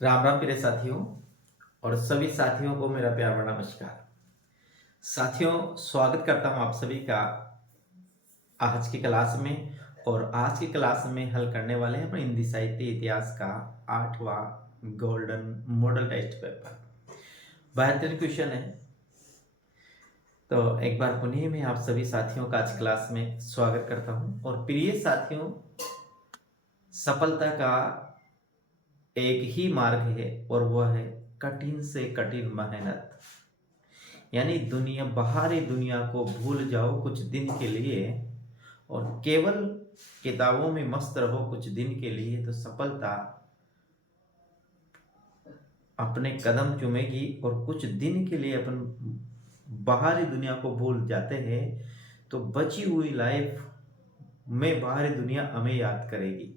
राम राम प्रिय साथियों और सभी साथियों को मेरा प्यार भरा नमस्कार। साथियों, स्वागत करता हूं आप सभी का आज की क्लास में। और आज की क्लास में हल करने वाले हैं अपने हिंदी साहित्य इतिहास का 8वां गोल्डन मॉडल टेस्ट पेपर। बेहतरीन क्वेश्चन है। तो एक बार पुनः मैं आप सभी साथियों का आज क्लास में स्वागत करता हूं। और प्रिय साथियों, सफलता का एक ही मार्ग है और वह है कठिन से कठिन मेहनत। यानी बाहरी दुनिया को भूल जाओ कुछ दिन के लिए और केवल किताबों में मस्त रहो कुछ दिन के लिए, तो सफलता अपने कदम चूमेगी। और कुछ दिन के लिए अपन बाहरी दुनिया को भूल जाते हैं तो बची हुई लाइफ में बाहरी दुनिया हमें याद करेगी।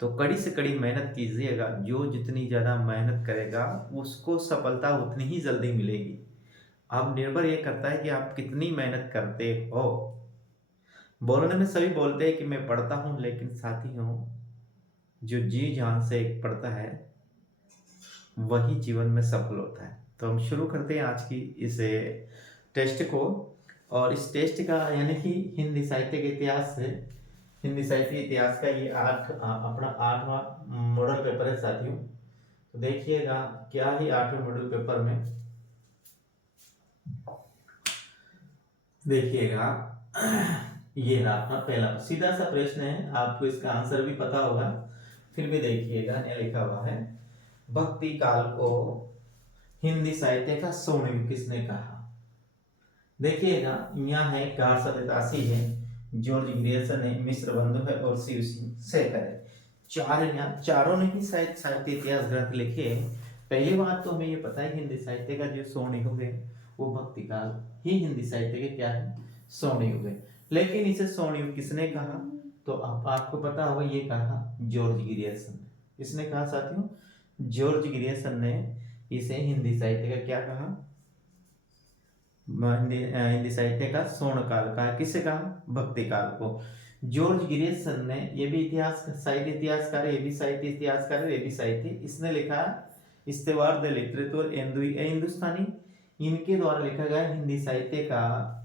तो कड़ी से कड़ी मेहनत कीजिएगा। जो जितनी ज़्यादा मेहनत करेगा उसको सफलता उतनी ही जल्दी मिलेगी। अब निर्भर ये करता है कि आप कितनी मेहनत करते हो। बोलने में सभी बोलते हैं कि मैं पढ़ता हूँ, लेकिन साथियों, जो जी जान से पढ़ता है वही जीवन में सफल होता है। तो हम शुरू करते हैं आज की इस टेस्ट को। और इस टेस्ट का यानी कि हिंदी साहित्य के इतिहास से, हिंदी साहित्य इतिहास का ये अपना 8वां मॉडल पेपर है साथियों। तो देखिएगा क्या ही 8वें मॉडल पेपर में देखिएगा। ये रहा अपना पहला सीधा सा प्रश्न है, आपको इसका आंसर भी पता होगा, फिर भी देखिएगा। यहाँ लिखा हुआ है, भक्ति काल को हिंदी साहित्य का स्वर्ण युग किसने कहा। देखिएगा यहाँ है गार्सदेतासी है, जॉर्ज ग्रियर्सन है, मिश्र बंधु है और शिव सिंह शेखर है। चारों ने ही साहित्य इतिहास ग्रंथ लिखे हैं। पहली बात तो हमें ये पता है हिंदी साहित्य का जो स्वर्ण युग है वो भक्ति काल ही हिंदी साहित्य के क्या है, स्वर्ण युग है। लेकिन इसे स्वर्ण युग किसने कहा, तो अब आपको पता होगा, ये कहा जॉर्ज ग्रियर्सन ने। किसने कहा साथियों, जॉर्ज ग्रियर्सन ने इसे हिंदी साहित्य का क्या कहा, हिंदी साहित्य का स्वर्ण काल कहा। किसे कहा, भक्ति काल को। जॉर्ज ग्रियर्सन ने, ये भी इतिहास साहित्य इतिहासकार है, ये भी साहित्य इतिहासकार है, ये भी साहित्य, इसने लिखा इस्तेवार द लिटरेचर हिंदुस्तानी। इनके द्वारा लिखा गया हिंदी साहित्य का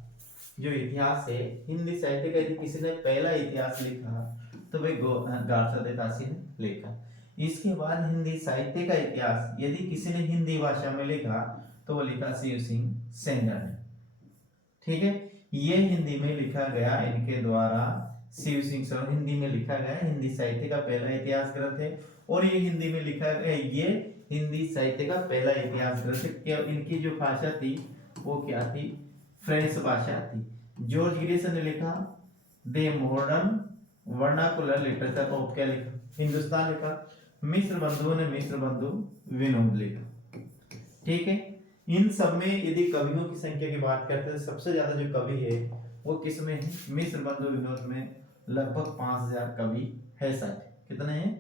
जो इतिहास है, हिंदी साहित्य का यदि किसी ने पहला इतिहास लिखा तो वे गार्सदेतासी ने लिखा। इसके बाद हिंदी साहित्य का इतिहास यदि किसी ने हिंदी भाषा में लिखा तो वो लिखा शिव सिंह सेंगर ने। ठीक है, ये हिंदी में लिखा गया इनके द्वारा, शिव सिंह हिंदी में लिखा गया हिंदी साहित्य का पहला इतिहास ग्रंथ है। और ये हिंदी में लिखा गया, ये हिंदी साहित्य का पहला इतिहास ग्रंथ है। इनकी जो भाषा थी वो क्या थी, फ्रेंच भाषा थी। जॉर्ज ग्रियर्सन ने लिखा the modern vernacular literature of क्या लिखा, हिंदुस्तान लिखा। मिश्र बंधुओं ने मिश्र बंधु विनोद लिखा। ठीक है, इन सब में यदि कवियों की संख्या की बात करते हैं, सबसे ज्यादा जो कवि है वो किसमें है, मिश्र बंधु विनोद में। लगभग 5000 कवि है साथी। कितने हैं,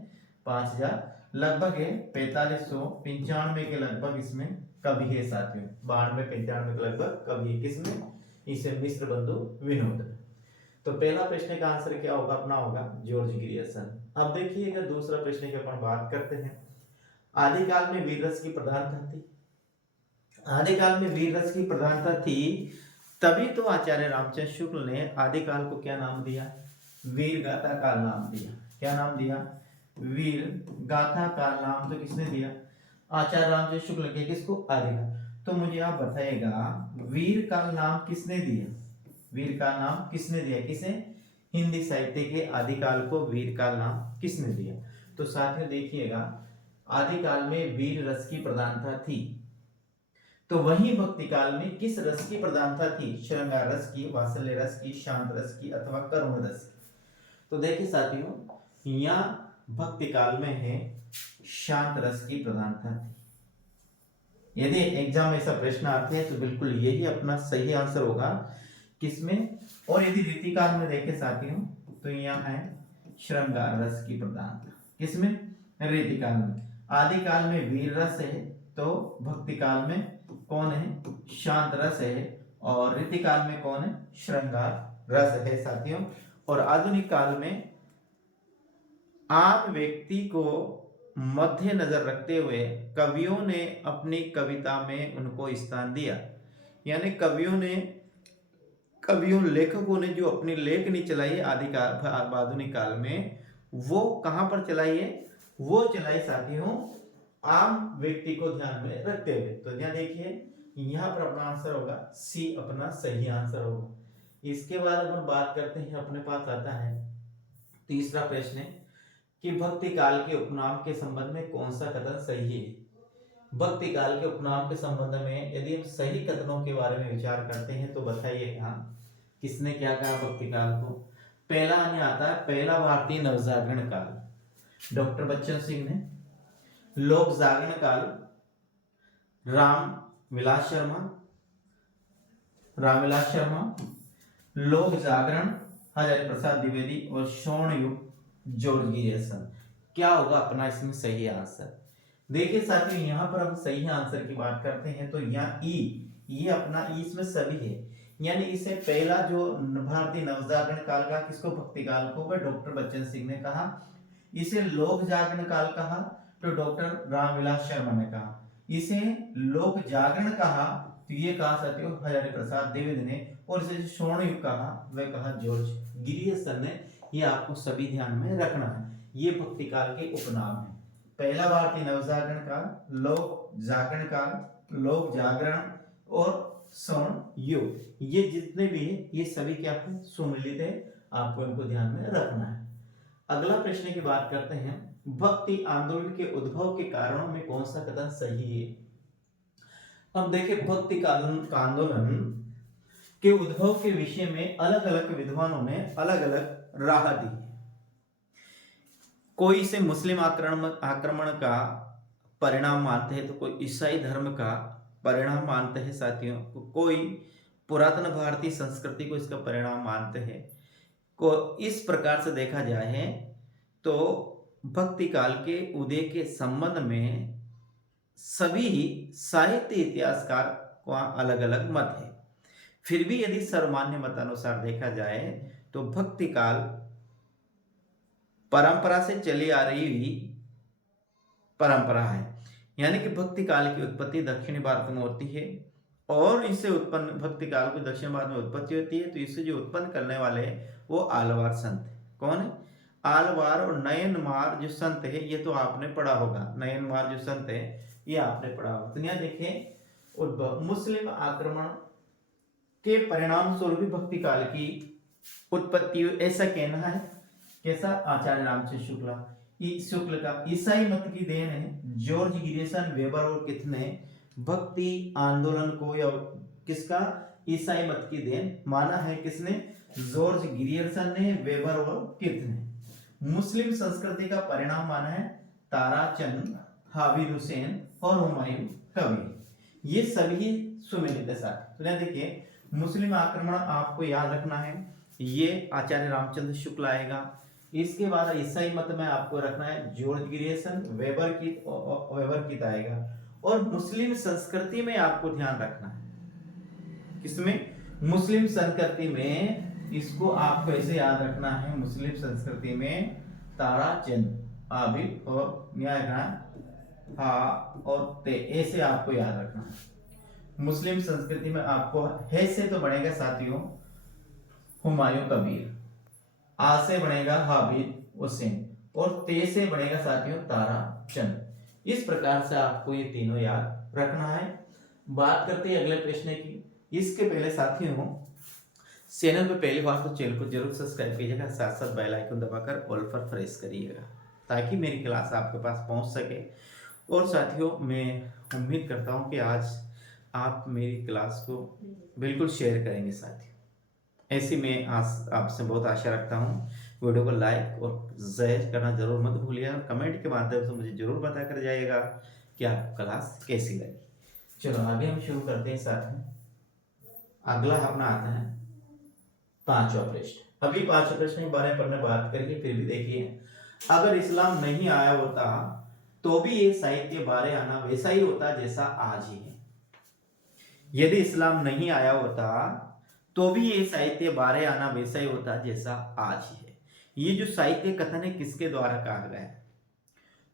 5000 लगभग है। 4595 के लगभग इसमें कवि है साथियों। 92-95 के लगभग कवि है किसमें, इसे मिश्र बंधु विनोद में। तो पहला प्रश्न का आंसर क्या होगा, अपना होगा जॉर्ज ग्रियर्सन। अब देखिएगा दूसरा प्रश्न की अपन बात करते हैं। आदिकाल में वीर रस की प्रधानता थी। आदिकाल में वीर रस की प्रधानता थी, तभी तो आचार्य रामचंद्र शुक्ल ने आदिकाल को क्या नाम दिया, वीर गाथा काल नाम दिया। क्या नाम दिया, वीर गाथा काल नाम तो किसने दिया, आचार्य रामचंद्र शुक्ल के। किसको, आदिकाल। तो मुझे आप बताइएगा वीर काल नाम किसने दिया, वीर काल नाम किसने दिया, किसे, हिंदी साहित्य के आदिकाल को वीर काल नाम किसने दिया। तो साथ में देखिएगा आदिकाल में वीर रस की प्रधानता थी, तो वही भक्ति काल में किस रस की प्रधानता थी, श्रृंगार रस की, वात्सल्य रस की, शांत रस की अथवा करुण रस की। तो देखिए साथियों, यहाँ भक्ति काल में है शांत रस की प्रधानता थी। यदि एग्जाम में ऐसा प्रश्न आते हैं तो बिल्कुल यही अपना सही आंसर होगा किसमें। और यदि रीतिकाल में देखें साथियों तो यहाँ है श्रृंगार रस की प्रधानता, किसमें, रीतिकाल में। आदिकाल में वीर रस है तो भक्ति काल में कौन है, शांत रस है। और रीतिकाल में कौन है, श्रृंगार रस है साथियों। और आधुनिक काल में आम व्यक्ति को मध्य नजर रखते हुए कवियों ने अपनी कविता में उनको स्थान दिया। यानी कवियों लेखकों ने जो अपनी लेखनी चलाई है आदिकाल आधुनिक काल में, वो कहां पर चलाई है? वो चलाई साथियों आम व्यक्ति को ध्यान में रखते हुए। तो ध्यान देखिए, यहां पर अपना आंसर होगा सी, अपना सही आंसर होगा। इसके बाद अपन बात करते हैं, अपने पास आता है तीसरा प्रश्न कि भक्ति काल के उपनाम के संबंध में कौन सा कथन सही है। भक्ति काल के उपनाम के संबंध में यदि हम सही कथनों के बारे में विचार करते हैं तो बताइए यहाँ किसने क्या कहा भक्ति काल को। पहला आने आता है पहला भारतीय नवजागरण काल, डॉक्टर बच्चन सिंह ने। लोक जागरण काल राम विलास शर्मा, लोक जागरण हजारी प्रसाद द्विवेदी और स्वर्ण युग जॉर्ज गिरियर्सन। क्या होगा अपना इसमें सही आंसर? देखिए साथियों, यहाँ पर हम सही आंसर की बात करते हैं तो यहाँ ई, ये अपना ई इसमें सभी है। यानी इसे पहला जो भारतीय नवजागरण काल का किसको? भक्ति काल को डॉक्टर बच्चन सिंह ने कहा। इसे लोक जागरण काल कहा तो डॉक्टर रामविलास शर्मा ने कहा। इसे लोक जागरण कहा तो ये कहा साथियों हजारी प्रसाद द्विवेदी ने। और इसे स्वर्ण युग कहा वह कहा जॉर्ज गिरियर्सन ने। ये आपको सभी ध्यान में रखना है। ये भक्ति काल के उपनाम है। पहला भारतीय नवजागरण काल, लोक जागरण काल, लोक जागरण और स्वर्ण युग, ये जितने भी है ये सभी क्या है? सुमिलित है। आपको इनको ध्यान में रखना है। अगला प्रश्न की बात करते हैं, भक्ति आंदोलन के उद्भव के कारणों में कौन सा कथन सही है। अब देखिए, भक्ति आंदोलन के उद्भव के विषय में अलग अलग विद्वानों ने अलग अलग राह दी। कोई इसे मुस्लिम आक्रमण का परिणाम मानते हैं तो कोई ईसाई धर्म का परिणाम मानते हैं साथियों, कोई पुरातन भारतीय संस्कृति को इसका परिणाम मानते हैं। को इस प्रकार से देखा जाए तो भक्ति काल के उदय के संबंध में सभी साहित्य इतिहासकार का अलग अलग मत है। फिर भी यदि सर्वमान्य मत अनुसार देखा जाए तो भक्ति काल परंपरा से चली आ रही हुई परंपरा है। यानी कि भक्ति काल की उत्पत्ति दक्षिणी भारत में होती है और इससे उत्पन्न भक्ति काल की दक्षिण भारत में उत्पत्ति होती है। तो इसे जो उत्पन्न करने वाले हैं वो आलवार संत है। कौन है? आलवार और नयनमार जो संत है ये तो आपने पढ़ा होगा। नयनमार जो संत है ये आपने पढ़ा होगा। तो यहाँ देखिए, मुस्लिम आक्रमण के परिणाम स्वरूप भक्ति काल की उत्पत्ति ऐसा कहना है। कैसा? आचार्य रामचंद्र शुक्ल का ईसाई मत की देन है। जॉर्ज गिरियर्सन, वेबर और किथ ने भक्ति आंदोलन को या किसका? ईसाई मत की देन माना है। किसने? जॉर्ज गिरियर्सन ने, वेबर और किथ ने। मुस्लिम संस्कृति का परिणाम माना है ताराचंद, हाफिज हुसैन और हुमायूं कबीर। ये सभी सुमिलित है। तो देखिए, मुस्लिम आक्रमण आपको याद रखना है, ये आचार्य रामचंद्र शुक्ल आएगा। इसके बाद ईसाई मत में आपको रखना है जॉर्ज गिरियर्सन, वेबर की आएगा। और मुस्लिम संस्कृति में आपको ध्यान रखना है। किसमें? मुस्लिम संस्कृति में। इसको आपको ऐसे याद रखना है, मुस्लिम संस्कृति में ताराचंद, आबिद और न्याय हा और ते, ऐसे आपको याद रखना है। मुस्लिम संस्कृति में आपको है से तो बनेगा साथियों हुमायूं कबीर, आ से बनेगा हाफिज हुसैन और ते से बनेगा साथियों ताराचंद। इस प्रकार से आपको ये तीनों याद रखना है। बात करते हैं अगले प्रश्न की। इसके पहले साथियों, चैनल पे पहली बार तो चैनल को जरूर सब्सक्राइब कीजिएगा, साथ साथ बेल आइकन दबाकर ऑल पर प्रेस करिएगा ताकि मेरी क्लास आपके पास पहुंच सके। और साथियों, मैं उम्मीद करता हूं कि आज आप मेरी क्लास को बिल्कुल शेयर करेंगे साथियों। ऐसी मैं आपसे बहुत आशा रखता हूँ। वीडियो को लाइक और शेयर करना जरूर मत भूलिएगा। कमेंट के माध्यम से मुझे जरूर बता कर जाइएगा कि आपको क्लास कैसी लगी। चलो आगे हम शुरू करते हैं साथियों। अगला अपना आता है पांचवा प्रश्न। अभी पांचवा प्रश्न के बारे में पढ़ने बात करेंगे। फिर भी देखिए, अगर इस्लाम नहीं आया होता तो भी ये साहित्य बारे आना वैसा ही होता जैसा आज ही है। यदि इस्लाम नहीं आया होता तो भी ये साहित्य बारे आना वैसा ही होता जैसा आज ही है। ये जो साहित्य कथन है किसके द्वारा कहा गया है?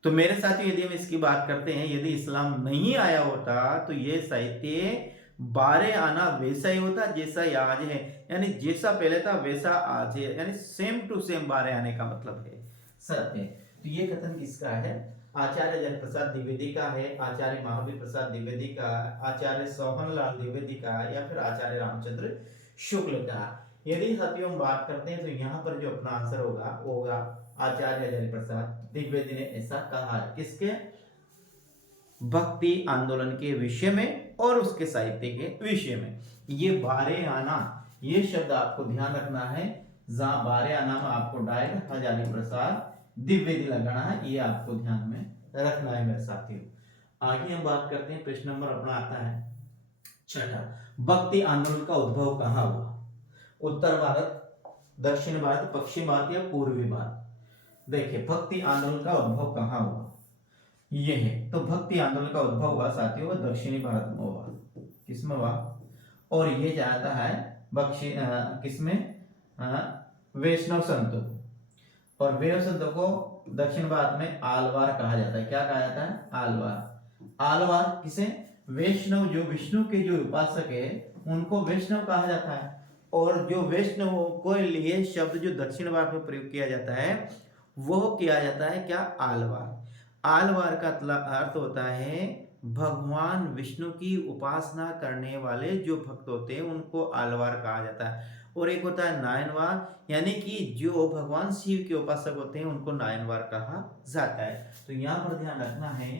तो मेरे साथियों यदि हम इसकी बात करते हैं, यदि इस्लाम नहीं आया होता तो ये साहित्य बारे आना वैसा ही होता जैसा ये आज है, यानी जैसा पहले था वैसा आज है, यानी सेम टू सेम बारे आने का मतलब है सत्य। तो ये कथन किसका है? आचार्य जयप्रसाद द्विवेदी का है, आचार्य महावीर प्रसाद द्विवेदी का, आचार्य सोहनलाल द्विवेदी का, या फिर आचार्य रामचंद्र शुक्ल का। यदि साथियों हम बात करते हैं तो यहाँ पर जो अपना आंसर होगा आचार्य जयप्रसाद द्विवेदी ने ऐसा कहा है। किसके? भक्ति आंदोलन के विषय में और उसके साहित्य के विषय में। ये बारे आना, ये शब्द आपको ध्यान रखना है, जहां बारे आना में आपको डायरेक्ट आचार्य प्रसाद द्विवेदी लगाना है, ये आपको ध्यान में रखना है मेरे साथियों। आगे हम बात करते हैं, प्रश्न नंबर अपना आता है छठा। भक्ति आंदोलन का उद्भव कहाँ हुआ? उत्तर भारत, दक्षिण भारत, पश्चिम भारत या पूर्वी भारत? देखिए, भक्ति आंदोलन का उद्भव कहाँ हुआ, ये है। तो भक्ति आंदोलन का उद्भव हुआ साथियों दक्षिणी भारत में हुआ। किसमें हुआ? और ये जाता है किसमें? वैष्णव संतों, और वैष्णव संतों को दक्षिण भारत में आलवार कहा जाता है। क्या कहा जाता है? आलवार। आलवार किसे? वैष्णव, जो विष्णु के जो उपासक है उनको वैष्णव कहा जाता है। और जो वैष्णव को लिए शब्द जो दक्षिण भारत में प्रयोग किया जाता है वो किया जाता है क्या? आलवार। आलवार का अर्थ होता है भगवान विष्णु की उपासना करने वाले जो भक्त होते हैं उनको आलवार कहा जाता है। और एक होता है नायनवार, यानी कि जो भगवान शिव के उपासक होते हैं उनको नायनवार कहा जाता है। तो यहाँ पर ध्यान रखना है,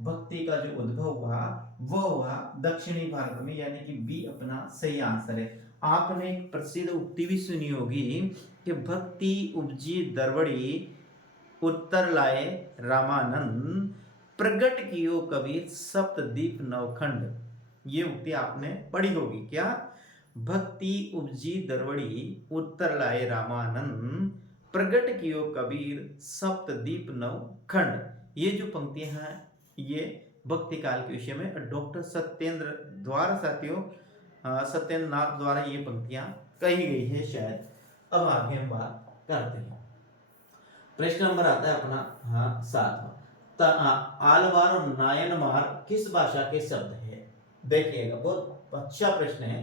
भक्ति का जो उद्भव हुआ वो हुआ दक्षिणी भारत में, यानी कि बी अपना सही आंसर है। आपने एक प्रसिद्ध उक्ति भी सुनी होगी कि भक्ति उपजी दरवड़ी, उत्तर लाए रामानंद, प्रगट कियो कबीर सप्तदीप नवखंड। ये उक्ति आपने पढ़ी होगी क्या? भक्ति उपजी दरवड़ी, उत्तर लाए रामानंद, प्रगट कियो कबीर सप्तदीप नवखंड। ये जो पंक्तियां हैं ये भक्ति काल के विषय में डॉक्टर सत्येंद्र द्वारा साथियों सत्येंद्र नाथ द्वारा ये पंक्तियां कही गई है शायद। अब आगे हम बात करते हैं। प्रश्न नंबर आता है अपना सातवां। आलवार और नायनमार किस भाषा के शब्द है? देखिएगा, बहुत अच्छा प्रश्न है।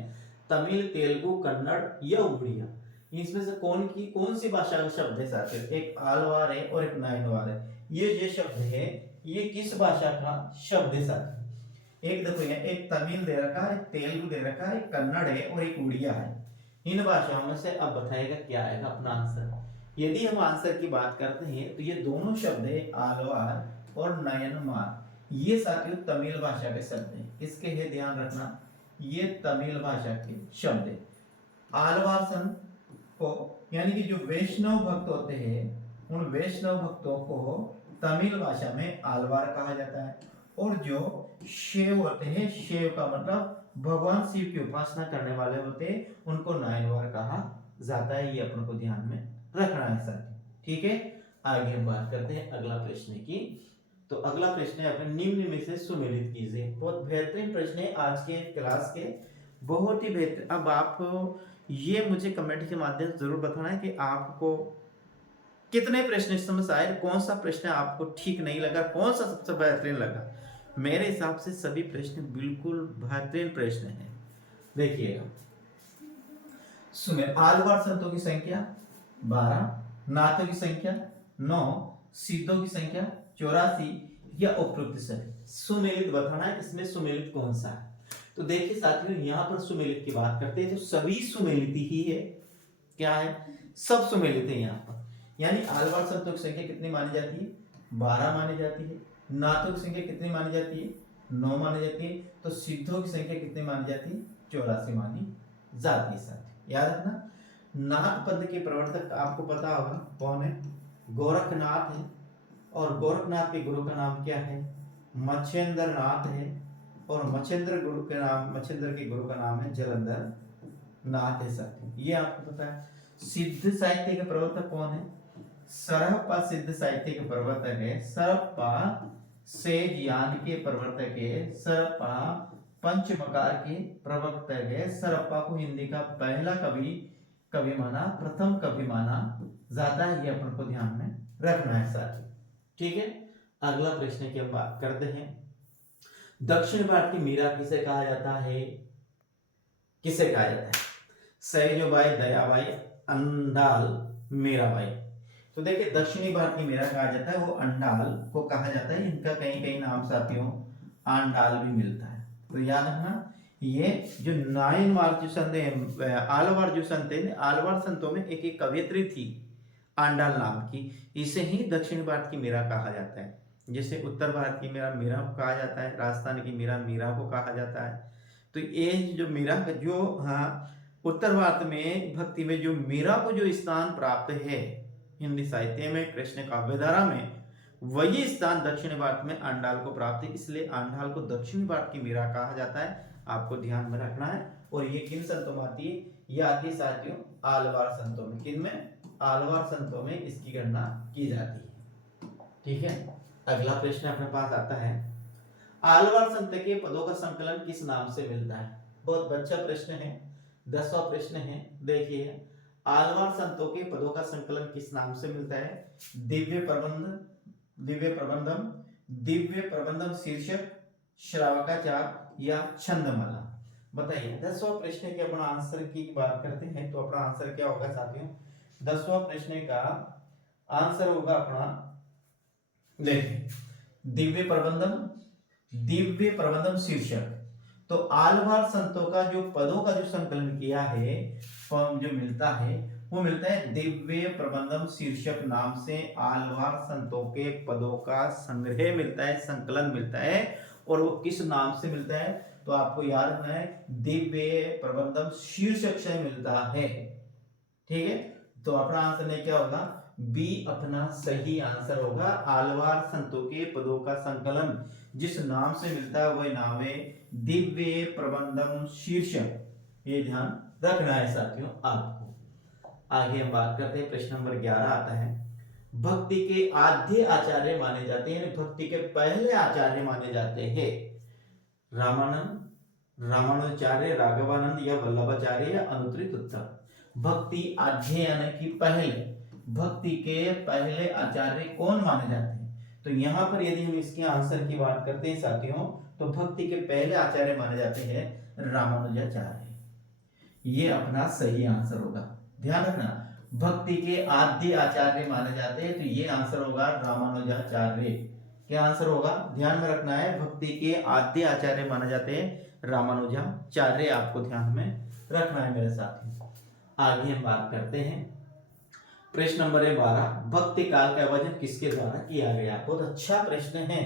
तमिल, तेलुगु, कन्नड़ या उड़िया, इसमें से कौन सी भाषा का शब्द है साथियों? एक आलवार है और एक नायनवार है। ये शब्द है ये किस भाषा का शब्द है साथियों? एक देखो, एक तमिल दे रखा है, एक तेलुगु दे रखा है, एक कन्नड़ है और एक उड़िया है। इन भाषाओं में से अब बताएगा क्या आएगा अपना आंसर। यदि हम आंसर की बात करते हैं तो ये दोनों शब्द है आलवार और नायनमार, ये साथियों तमिल भाषा के शब्द हैं। किसके है ध्यान रखना, ये तमिल भाषा के शब्द है। आलवार संत को, यानी कि जो वैष्णव भक्त होते हैं उन वैष्णव भक्तों को तमिल भाषा में आलवार कहा जाता है, और जो शिव होते हैं, शिव का मतलब भगवान शिव की उपासना करने वाले होते हैं, उनको नायनवार कहा जाता है। ये अपन को ध्यान में रखना है साथियों, ठीक है। आगे हम बात करते हैं अगला प्रश्न की। तो अगला प्रश्न है अपने निम्न में से सुमेलित कीजिए। बहुत बेहतरीन प्रश्न है आज के क्लास के, बहुत ही बेहतरीन। अब आप ये मुझे कमेंट के माध्यम से जरूर बताना है कि आपको कितने प्रश्न इस समय शायद कौन सा प्रश्न आपको ठीक नहीं लगा, कौन सा सबसे बेहतरीन लगा। मेरे हिसाब से सभी प्रश्न बिल्कुल बेहतरीन प्रश्न हैं। देखिएगा, सुमेर आलवार संतों की संख्या 12, नाथों की संख्या 9, सिद्धों की संख्या 84 या उपरोक्त सभी। सुमेलित बताना है, इसमें सुमेलित कौन सा है। तो देखिए साथियों, यहाँ पर सुमेलित की बात करते हैं तो सभी सुमेलित ही है। क्या है? सब सुमेलित है यहाँ पर। यानी आलवार संतों की संख्या कितनी मानी जाती है? 12 मानी जाती है। नाथों की संख्या कितनी मानी जाती है? 9 मानी जाती है। तो सिद्धों की संख्या कितनी मानी जाती है? 84 मानी जाती है साथियों। याद रखना, नाथ पद के प्रवर्तक आपको पता होगा कौन है? गोरखनाथ है। और गोरखनाथ के गुरु का नाम क्या है? मच्छेंद्र नाथ है। और मच्छेंद्र के गुरु का नाम है जलंधर नाथ है साथियों, ये आपको पता है। सिद्ध साहित्य के प्रवर्तक कौन है? सरहप्पा सिद्ध साहित्य के प्रवर्तक है। सरहप्पा सेज यान के प्रवर्तक है। सरहप्पा पंचमकार के प्रवर्तक है। सरहप्पा को हिंदी का पहला कवि माना, प्रथम कवि माना जाता है। ये अपन को ध्यान में रखना है साथियों, ठीक है। अगला प्रश्न की हम बात करते हैं, दक्षिण भारत की मीरा किसे कहा जाता है? किसे कहा जाता है? सैजोबाई, दयाबाई, अंडाल, मीराबाई। तो देखिए दक्षिणी भारत की मीरा कहा जाता है, वो अंडाल को कहा जाता है। इनका कहीं कहीं नाम साथियों आंडाल भी मिलता है। तो याद रखना, ये जो नाइनवार जो संत है, आलवार जो संत है, आलवार संतों में एक कवियत्री थी आंडाल नाम की, इसे ही दक्षिण भारत की मीरा कहा जाता है। जैसे उत्तर भारत की मीरा मीरा को कहा जाता है, राजस्थान की मीरा मीरा को कहा जाता है। तो ये जो मीरा जो, हाँ, उत्तर भारत में भक्ति में जो मीरा को जो स्थान प्राप्त है हिंदी साहित्य में, कृष्ण काव्यधारा में, वही स्थान दक्षिण भारत में अंडाल को प्राप्त है। इसलिए अंडाल को दक्षिण भारत की मीरा कहा जाता है, आपको ध्यान में रखना है। और ये किन संतों में आती है? ये आती है साथियों आलवार संतों में। किन में? आलवार संतों में इसकी गणना की जाती है। ठीक है, अगला प्रश्न अपने पास आता है, आलवार संत के पदों का संकलन किस नाम से मिलता है? बहुत अच्छा प्रश्न है, 10वां प्रश्न है। देखिए आलवार संतों के पदों का संकलन किस नाम से मिलता है? दिव्य प्रबंध, दिव्य प्रबंधम, दिव्य प्रबंधम शीर्षक, श्रावकाचार या छंदमाला। बताइए 10वां प्रश्न के अपना आंसर की बात करते हैं तो अपना आंसर क्या होगा साथियों? 10वां प्रश्न का आंसर होगा अपना, देखिए दिव्य प्रबंधम, दिव्य प्रबंधम शीर्षक। तो आलवार संतों का जो पदों का जो संकलन किया है, फॉर्म जो मिलता है, वो मिलता है दिव्य प्रबंधम शीर्षक नाम से। आलवार संतों के पदों का संग्रह मिलता है, संकलन मिलता है। और वो किस नाम से मिलता है? तो आपको याद रखना है, दिव्य प्रबंधम शीर्षक से मिलता है। ठीक है, तो अपना आंसर नहीं क्या होगा? बी अपना सही आंसर होगा। आलवार संतों के पदों का संकलन जिस नाम से मिलता है वह नाम है दिव्य प्रबंधम शीर्षक। ये ध्यान रखना है साथियों आपको। आगे हम बात करते हैं, प्रश्न नंबर 11 आता है, भक्ति के आद्य आचार्य माने जाते हैं, भक्ति के पहले आचार्य माने जाते हैं रामानंद, रामानुजाचार्य, राघवानंद या वल्लभाचार्य या अनुत्तरित उत्तर। भक्ति अध्ययन की पहले, भक्ति के पहले आचार्य कौन माने जाते हैं? तो यहाँ पर यदि हम इसके आंसर की बात करते हैं साथियों, तो भक्ति के पहले आचार्य माने जाते हैं रामानुजाचार्य। ये अपना सही आंसर होगा। ध्यान रखना, भक्ति के आद्य आचार्य माने जाते हैं, तो ये आंसर होगा रामानुजाचार्य। क्या आंसर होगा? ध्यान में रखना है, भक्ति के आद्य आचार्य माने जाते हैं रामानुजाचार्य, आपको ध्यान में रखना है मेरे साथी। आगे हम बात करते हैं, प्रश्न नंबर 12, भक्ति काल का विभाजन किसके द्वारा किया गया? बहुत अच्छा प्रश्न है,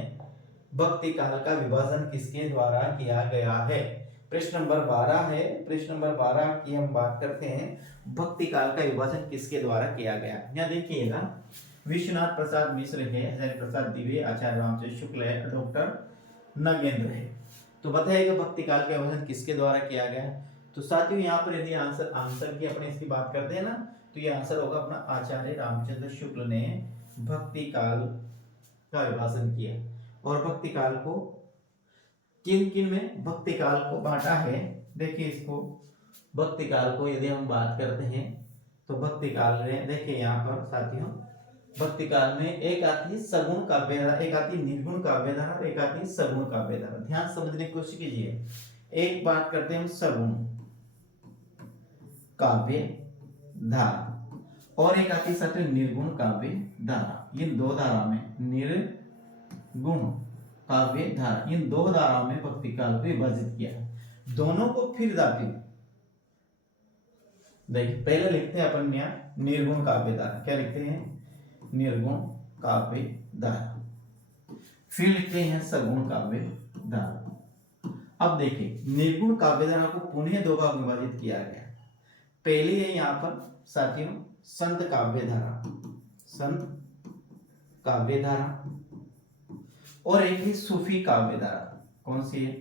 भक्ति काल का विभाजन किसके द्वारा किया गया है? प्रश्न नंबर 12 है। प्रश्न नंबर 12 की हम बात करते हैं, भक्ति काल का विभाजन किसके द्वारा किया गया? यहाँ देखिएगा, विश्वनाथ प्रसाद मिश्र है, हजारी प्रसाद दिवे, आचार्य रामचंद्र शुक्ल है, डॉक्टर नगेंद्र है। तो बताइएगा भक्ति काल का विभाजन किसके द्वारा किया गया? तो साथियों यहाँ पर यदि आंसर की अपने इसकी बात करते हैं ना, तो ये आंसर होगा अपना आचार्य रामचंद्र शुक्ल ने भक्ति काल का विभाजन किया। और भक्ति काल को किन किन में भक्ति काल को बांटा है? देखिए इसको, भक्ति काल को यदि हम बात करते हैं तो भक्ति काल में देखिए यहाँ पर साथियों, भक्ति काल में एक आती है सगुण काव्यधारा, एक आती है निर्गुण काव्यधारा और एक आती है सगुण काव्यधारा। ध्यान समझने की कोशिश कीजिए। एक बात करते हैं हम सगुण काव्य धारा और एक आती है निर्गुण काव्य धारा। इन दो धारा में, निर्गुण काव्य धारा, इन दो धाराओं में भक्ति काल को विभाजित किया है। दोनों को फिर दाखिल देखिए, पहले लिखते हैं अपन यहाँ निर्गुण काव्य धारा। क्या लिखते हैं? निर्गुण काव्य धारा। फिर लिखते हैं सगुण काव्य धारा। अब देखिए, निर्गुण काव्य धारा को पुनः दो भाग विभाजित किया गया। पहली है यहाँ पर साथियों संत काव्य धारा, संत काव्य धारा, और एक है सूफी काव्य धारा। कौन सी है?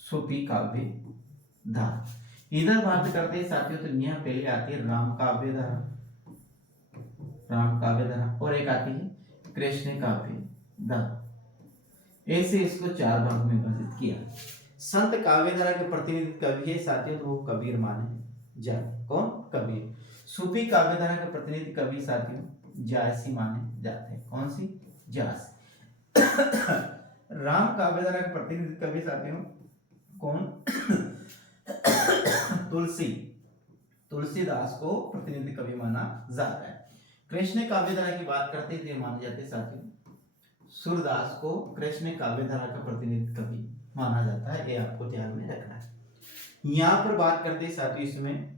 सूफी काव्य धारा। इधर बात करते हैं साथियों, तो यहाँ पहले आती है राम काव्य धारा, राम काव्य धारा, और एक आती है कृष्ण काव्य धारा। ऐसे इसको चार भाग में विभाजित किया। संत काव्य धारा के प्रतिनिधि कवि है साथियों, तो वो कबीर माने जाते। कौन? कबीर। सूफी काव्य धारा के प्रतिनिधि कवि साथियों जायसी माने जाते हैं। कौन सी? जायसी। राम काव्यधारा का प्रतिनिधित्व कवि साथियों कौन? तुलसीदास को प्रतिनिधि कवि माना जाता है। कृष्ण काव्यधारा की बात करते थे माने जाते साथियों सूरदास को कृष्ण काव्यधारा का प्रतिनिधि कवि माना जाता है, ये आपको ध्यान में रखना है। यहाँ पर बात करते साथियों इसमें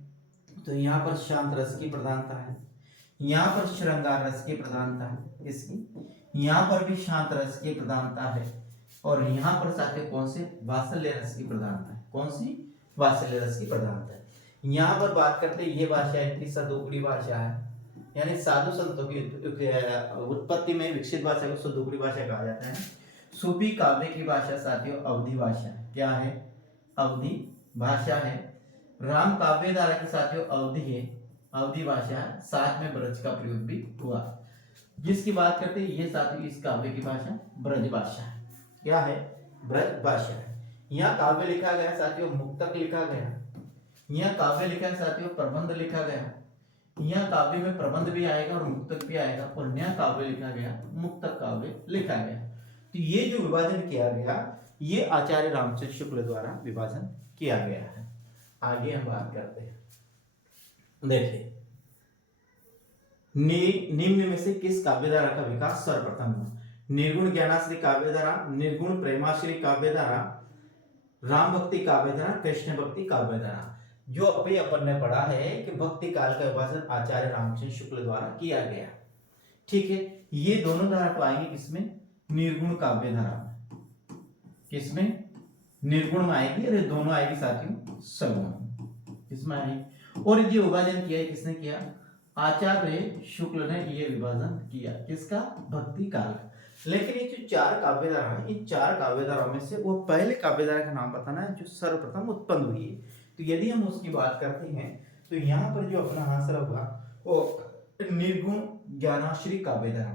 तो यहाँ पर शांत रस की प्रधानता है, यहाँ पर श्रृंगार रस की प्रधानता है, इसकी यहाँ पर भी शांत रस की प्रधानता है, और यहाँ पर साथियों कौन से वात्सल्य रस की प्रधानता है, कौन सी वात्सल्य रस की प्रधानता है। यहाँ पर बात करते ये भाषा इनकी सदोगुणी भाषा है, यानी साधु संतों की उत्पत्ति में विकसित भाषा को सदोगुणी भाषा कहा जाता है। सूफी काव्य की भाषा साथियों अवधी भाषा है, क्या है? अवधी भाषा है। राम काव्यधारा की साथियों अवधि है, अवधी भाषा है, साथ में ब्रज का प्रयोग भी हुआ। जिसकी बात करते हैं ये साथियों इस काव्य की भाषा ब्रज भाषा है, क्या है? ब्रज भाषा है। यहाँ काव्य लिखा गया साथियों मुक्तक लिखा गया, यहाँ काव्य लिखा है साथियों प्रबंध लिखा गया, यहाँ काव्य में प्रबंध भी आएगा और मुक्तक भी आएगा, और यहाँ काव्य लिखा गया मुक्तक काव्य लिखा गया। तो ये जो विभाजन किया गया ये आचार्य रामचंद्र शुक्ल द्वारा विभाजन किया गया है। आगे हम बात करते हैं, देखिए निम्न में से किस काव्यधारा का विकास सर्वप्रथम हुआ? निर्गुण ज्ञानाश्री काव्यधारा, निर्गुण प्रेमाश्री काव्यधारा, राम भक्ति काव्यधारा, कृष्ण भक्ति काव्यधारा। जो अभी अपन ने पढ़ा है कि भक्ति काल का विभाजन आचार्य रामचंद्र शुक्ल द्वारा किया गया, ठीक है। ये दोनों धारा तो आएंगे किसमें? निर्गुण काव्यधारा में। किसमें? निर्गुण में आएगी, और ये दोनों आएगी साथियों सगुण। किसमें आएगी? और ये विभाजन किया है किसने किया? आचार्य शुक्ल ने ये विभाजन किया, किसका? भक्ति काल का। लेकिन ये जो चार काव्यधारा है, इन चार काव्यधाराओं में से वो पहले काव्यधारा का नाम बताना है जो सर्वप्रथम उत्पन्न हुई है। तो यदि हम उसकी बात करते हैं तो यहाँ पर जो अपना आंसर होगा वो निर्गुण ज्ञानाश्री काव्यधारा,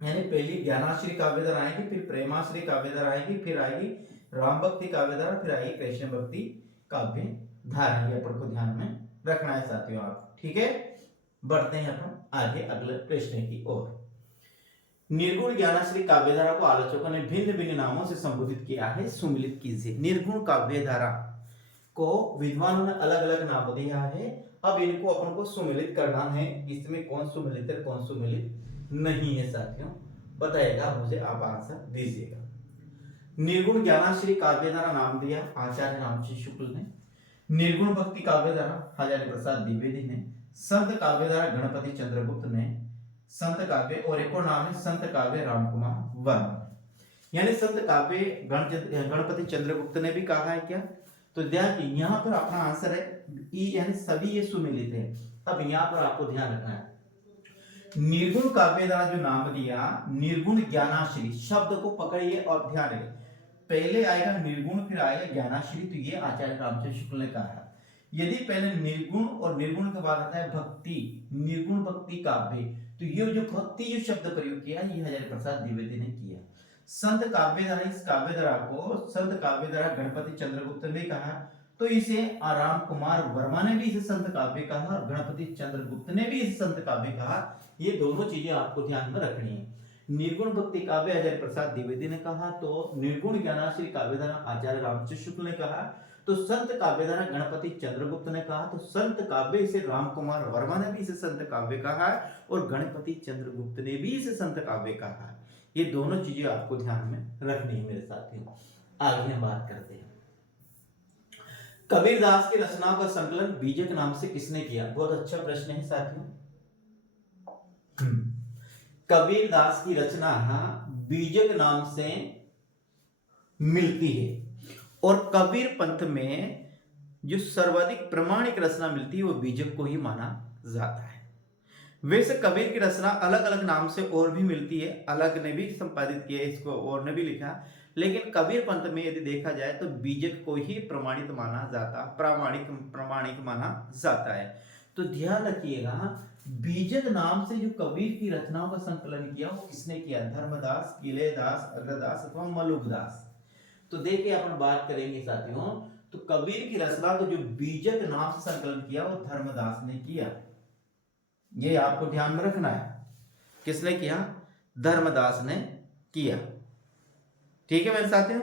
यानी पहली ज्ञानाश्री काव्यधारा आएगी, फिर प्रेमाश्री काव्यधारा आएगी, फिर आएगी राम भक्ति काव्यधारा, फिर आएगी कृष्ण भक्ति काव्यधारा। ये अपन को ध्यान में रखना है साथियों आप, ठीक है। बढ़ते हैं अपन आगे अगले प्रश्न की ओर। निर्गुण ज्ञानाश्री काव्यधारा को आलोचकों ने भिन्न भिन्न नामों से संबोधित किया है, सुमिलित कीजिए। निर्गुण काव्यधारा को विद्वानों ने अलग अलग नाम दिया है, अब इनको अपन को सुमिलित करना है। इसमें कौन सुमिलित है कौन सुमिलित नहीं है साथियों बताएगा मुझे, आप आंसर दीजिएगा। निर्गुण ज्ञानाश्री काव्यधारा नाम दिया आचार्य रामचंद्र शुक्ल ने, निर्गुण भक्ति काव्यधारा आचार्य प्रसाद द्विवेदी ने, संत काव्यधारा गणपति चंद्रगुप्त ने, संत काव्य और एक और नाम है संत काव्य रामकुमार वर्मा, यानी संत काव्य गणपति चंद्रगुप्त ने भी कहा है क्या? तो ध्यान यहाँ पर अपना आंसर है ई, यानी सभी ये सुमिलित है। अब यहाँ पर आपको ध्यान रखना है, निर्गुण काव्यधारा जो नाम दिया निर्गुण ज्ञानाश्री, शब्द को पकड़िए और ध्यान रखिए, पहले आएगा निर्गुण फिर आएगा ज्ञानाश्री, तो ये आचार्य रामचंद्र शुक्ल ने कहा है। यदि पहले निर्गुण और निर्गुण के बाद आता है भक्ति, निर्गुण भक्ति काव्य, तो ये जो भक्ति जो शब्द प्रयोग किया ये आचार्य प्रसाद द्विवेदी ने किया। संत काव्यधारा, इस काव्यधारा को संत काव्यधारा गणपति चंद्रगुप्त ने कहा, तो इसे राम कुमार वर्मा ने भी इसे संत काव्य कहा और गणपति चंद्रगुप्त ने भी इसे संत काव्य कहा। ये दोनों चीजें आपको ध्यान में रखनी है। निर्गुण भक्ति काव्य आचार्य प्रसाद द्विवेदी ने कहा, तो निर्गुण ज्ञानाश्री काव्यधारा आचार्य रामचंद्र शुक्ल ने कहा, तो संत काव्यधारा गणपति चंद्रगुप्त ने कहा, तो संत काव्य इसे राम कुमार वर्मा ने भी इसे संत काव्य कहा और गणपति चंद्रगुप्त ने भी इसे संत काव्य कहा। ये दोनों चीजें आपको ध्यान में रखनी है मेरे साथियों। आगे हम बात करते हैं, कबीरदास की रचनाओं का संकलन बीजक नाम से किसने किया? बहुत अच्छा प्रश्न है साथियों। कबीरदास की रचना बीजक नाम से मिलती है, और कबीर पंथ में जो सर्वाधिक प्रमाणिक रचना मिलती है वो बीजक को ही माना जाता है। वैसे कबीर की रचना अलग अलग नाम से और भी मिलती है, अलग ने भी संपादित किया इसको और ने भी लिखा, लेकिन कबीर पंथ में यदि देखा जाए तो बीजक को ही प्रमाणित माना जाता, प्रामाणिक माना जाता है। तो ध्यान रखिएगा, बीजक नाम से जो कबीर की रचनाओं का संकलन किया वो किसने किया? धर्मदास, किलेदास, अग्रदास अथवा मलुकदास। तो देखिए अपन बात करेंगे साथियों, तो कबीर की रचना को जो बीजक नाम से संकलन किया वो धर्मदास ने किया, ये आपको ध्यान में रखना है। किसने किया? धर्मदास ने किया। ठीक है मेरे साथियों।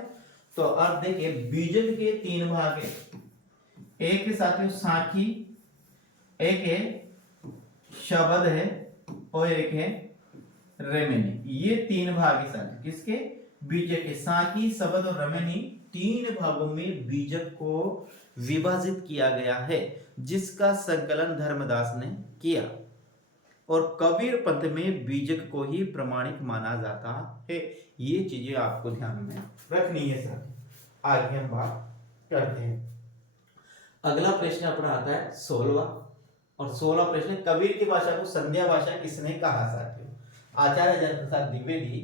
तो अब देखिए बीजक के 3 भाग है, एक है साथियों साखी, एक है शब्द है और एक है रेमेनी। ये 3 भाग है साथियों किसके, बीजक के। साखी, शब्द और रेमेनी 3 भागों में बीजक को विभाजित किया गया है, जिसका संकलन धर्मदास ने किया। और कबीर पंथ में बीजक को ही प्रमाणिक माना जाता है। ये चीजें आपको ध्यान में रखनी है सर। आगे हम बात करते हैं। अगला प्रश्न अपना आता है 16वां, और 16वां प्रश्न, कबीर की भाषा को संध्या भाषा किसने कहा साथियों? आचार्य जयप्रसाद द्विवेदी,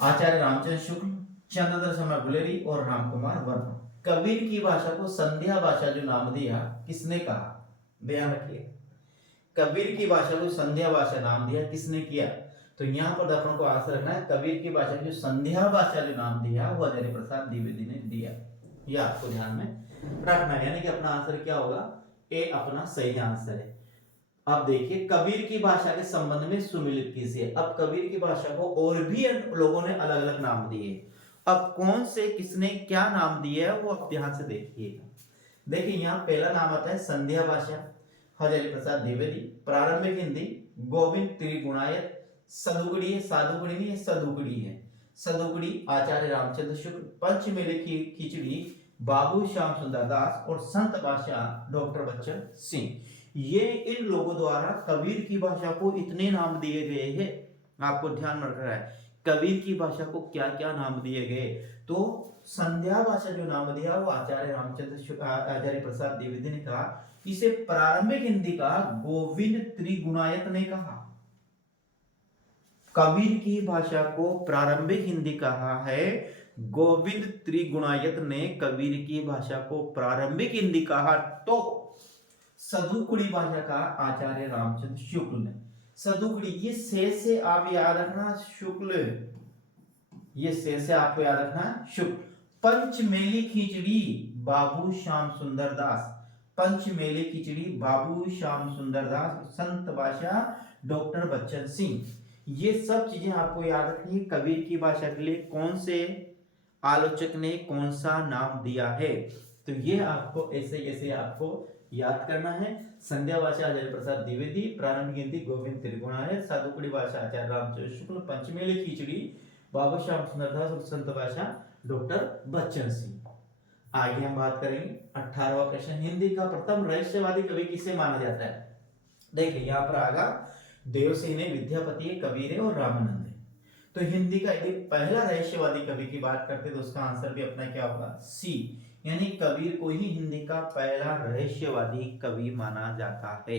आचार्य रामचंद्र शुक्ल, चंद्रधर शर्मा गुलेरी और रामकुमार वर्मा। कबीर की भाषा को संध्या भाषा जो नाम दिया किसने कहा? ध्यान रखिए, कबीर की भाषा को संध्या भाषा नाम दिया किसने किया? तो यहाँ पर अपन को आंसर रखना है, कबीर की भाषा को जो संध्या भाषा जो नाम दिया वो आचार्य प्रसाद द्विवेदी ने दिया। ये आपको ध्यान में रखना है, यानी कि अपना आंसर क्या होगा? ए अपना सही आंसर है। अब देखिए कबीर की भाषा के संबंध में सुमिलित कीजिए। अब कबीर की भाषा को और भी लोगों ने अलग अलग नाम दिए। अब कौन से किसने क्या नाम दिए है वो आप ध्यान से देखिएगा। देखिए यहाँ पहला नाम आता है संध्या भाषा, आचार्य प्रसाद द्विवेदी। प्रारंभिक हिंदी गोविंद त्रिगुणायत। सदुगड़ी है, सादुगड़ी नहीं है, सदुगड़ी है। सदुगड़ी आचार्य रामचंद्र शुक्ल। पंचमेले की खिचड़ी बाबू श्याम सुंदर दास। और संत भाषा डॉक्टर बच्चन सिंह। ये इन लोगों द्वारा कबीर की भाषा को इतने नाम दिए गए हैं, आपको ध्यान में रखना है। कबीर की भाषा को क्या क्या नाम दिए गए? तो संध्या भाषा जो नाम दिया वो आचार्य रामचंद्र आचार्य प्रसाद द्विवेदी ने कहा। इसे प्रारंभिक हिंदी का गोविंद त्रिगुणायत ने कहा। कबीर की भाषा को प्रारंभिक हिंदी कहा है गोविंद त्रिगुणायत ने कबीर की भाषा को प्रारंभिक हिंदी कहा। तो सदुकुड़ी भाषा का आचार्य रामचंद्र शुक्ल ने। सदुकुड़ी ये से आप याद रखना शुक्ल, ये से आपको याद रखना शुक्ल। पंचमेली खिचड़ी बाबू श्याम सुंदर दास। पंचमेली खिचड़ी बाबू श्याम सुंदर दास। संत भाषा डॉक्टर बच्चन सिंह। ये सब चीजें आपको याद रखनी है। कबीर की भाषा के लिए कौन से आलोचक ने कौन सा नाम दिया है, तो ये आपको ऐसे ऐसे आपको याद करना है। संध्या भाषा आचार्य प्रसाद द्विवेदी, प्रारंभिक हिंदी गोविंद त्रिगुणायत, साधुकुड़ी भाषा आचार्य रामचंद्र शुक्ल, पंचमेली खिचड़ी बाबू श्याम सुंदर दास और संत भाषा डॉक्टर बच्चन सिंह। आगे हम बात करेंगे 18वां प्रश्न, हिंदी का प्रथम रहस्यवादी कवि किसे माना जाता है? देखिए यहाँ पर आगा देवसेन है, विद्यापति है, कबीर है और रामानंद है। तो हिंदी का यदि पहला रहस्यवादी कवि की बात करते तो उसका आंसर भी अपना क्या होगा? सी, यानी कबीर को ही हिंदी का पहला रहस्यवादी कवि माना जाता है।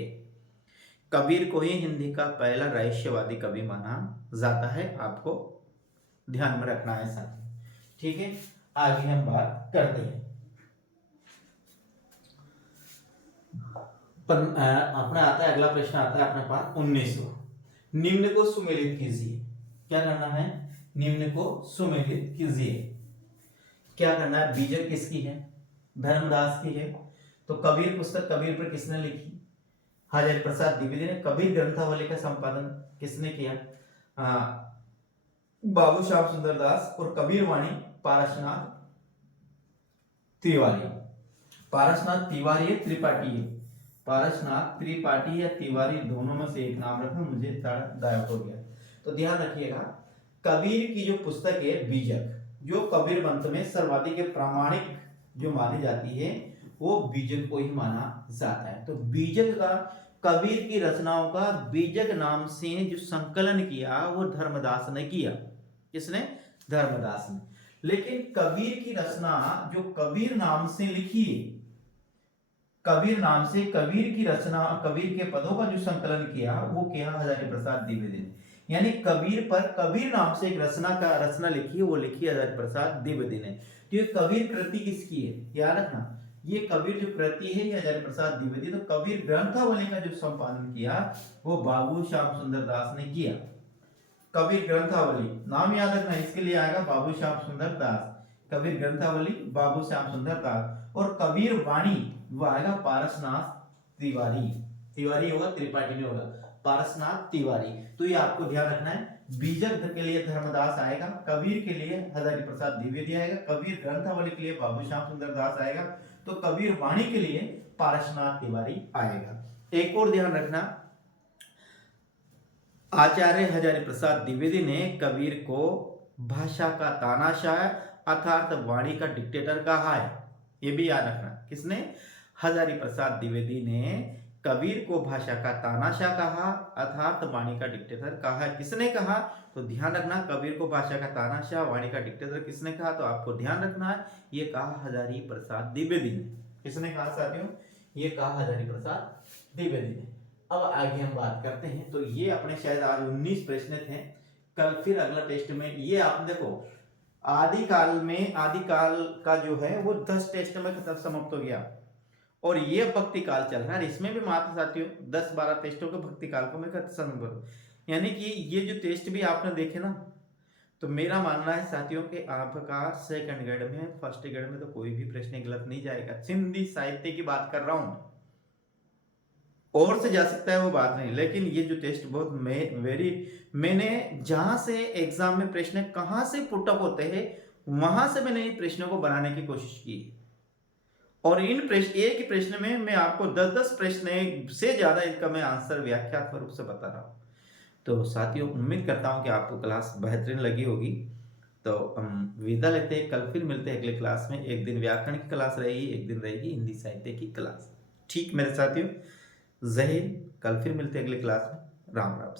कबीर को ही हिंदी का पहला रहस्यवादी कवि माना जाता है, आपको ध्यान में रखना है साथ। ठीक है, आगे हम बात करते हैं। अपना आता है अगला प्रश्न आता है अपने पास 19वां, निम्न को सुमेलित कीजिए। क्या करना है? निम्न को सुमेलित कीजिए। क्या करना है? बीजक किसकी है? धर्मदास की है। तो कबीर पुस्तक कबीर पर किसने लिखी? आचार्य प्रसाद द्विवेदी ने। कबीर ग्रंथावली का संपादन किसने किया? बाबू श्याम सुंदर दास। और कबीर वाणी पारसनाथ तिवारी। पारसनाथ तिवारी है, त्रिपाठी है। पारसनाथ त्रिपाठी या तिवारी दोनों में से एक नाम रखना, मुझे गायब हो गया। तो ध्यान रखिएगा, कबीर की जो पुस्तक है बीजक, जो कबीर ग्रंथ में सर्वाधिक प्रामाणिक जो मानी जाती है वो बीजक को ही माना जाता है। तो बीजक का, कबीर की रचनाओं का बीजक नाम से जो संकलन किया वो धर्मदास ने किया। किसने? धर्मदास ने। लेकिन कबीर की रचना जो कबीर नाम से लिखी, कबीर नाम से कबीर की रचना, कबीर के पदों का जो संकलन किया वो किया आचार्य प्रसाद द्विवेदी ने। यानी कबीर पर कबीर नाम से एक रचना लिखी, वो लिखी आचार्य प्रसाद द्विवेदी ने। तो ये कबीर कृति किसकी है? याद रखना, ये कबीर जो कृति है ये आचार्य प्रसाद द्विवेदी। तो कबीर ग्रंथावली का जो संपादन किया वो बाबू श्याम सुंदर दास ने किया। कबीर ग्रंथावली नाम याद रखना, इसके लिए आएगा बाबू श्याम सुंदर दास। कबीर ग्रंथावली बाबू श्याम सुंदर दास। और कबीर वाणी वो आएगा पारसनाथ तिवारी। तिवारी होगा, त्रिपाठी नहीं होगा। पारसनाथ तिवारी। तो ये आपको ध्यान रखना है। बीजक के लिए धर्मदास आएगा, कबीर के लिए हजारी प्रसाद द्विवेदी आएगा, कबीर ग्रंथावली के लिए बाबू श्याम सुंदर दास आएगा, तो कबीर वाणी के लिए पारसनाथ तिवारी आएगा। एक और ध्यान रखना, आचार्य हजारी प्रसाद द्विवेदी ने कबीर को भाषा का तानाशाह अर्थात वाणी का डिक्टेटर कहा है। ये भी याद रखना। किसने? हजारी प्रसाद द्विवेदी ने कबीर को भाषा का तानाशाह कहा अर्थात वाणी का डिक्टेटर कहा। किसने कहा? तो ध्यान रखना, कबीर को भाषा का तानाशाह वाणी का डिक्टेटर किसने कहा? तो आपको ध्यान रखना है, ये कहा हजारी प्रसाद द्विवेदी ने। किसने कहा साथियों? ये कहा हजारी प्रसाद द्विवेदी ने। अब आगे हम बात करते हैं। तो ये अपने शायद आज 19 प्रश्न थे। कल फिर अगला टेस्ट में ये आप देखो, आदिकाल का जो है वो 10 टेस्ट में खत्म समाप्त हो गया और ये भक्ति काल चल रहा है। इसमें भी मात्र साथियों 10-12 टेस्टों को भक्ति काल को मैं खत्म करूँ, यानी कि ये जो टेस्ट भी आपने देखे ना, तो मेरा मानना है साथियों कि आपका सेकंड ग्रेड में, फर्स्ट ग्रेड में तो कोई भी प्रश्न गलत नहीं जाएगा। सिंधी साहित्य की बात कर रहा हूं, और से जा सकता है वो बात नहीं, लेकिन ये जो टेस्ट बहुत मैंने जहां से एग्जाम में प्रश्न कहां से पुटअप होते हैं वहां से मैंने इन प्रश्नों को बनाने की कोशिश की, और इन प्रश्न एक ही प्रश्न में मैं आपको 10-10 प्रश्न से ज्यादा इनका मैं आंसर व्याख्यात्मक रूप से बता रहा हूं। तो साथियों उम्मीद करता हूं कि आपको क्लास बेहतरीन लगी होगी। तो हम विदा लेते हैं, कल फिर मिलते हैं अगले क्लास में। एक दिन व्याकरण की क्लास रहेगी, एक दिन रहेगी हिंदी साहित्य की क्लास। ठीक मेरे साथियों, जय हिंद। कल फिर मिलते हैं अगले क्लास में। राम राम।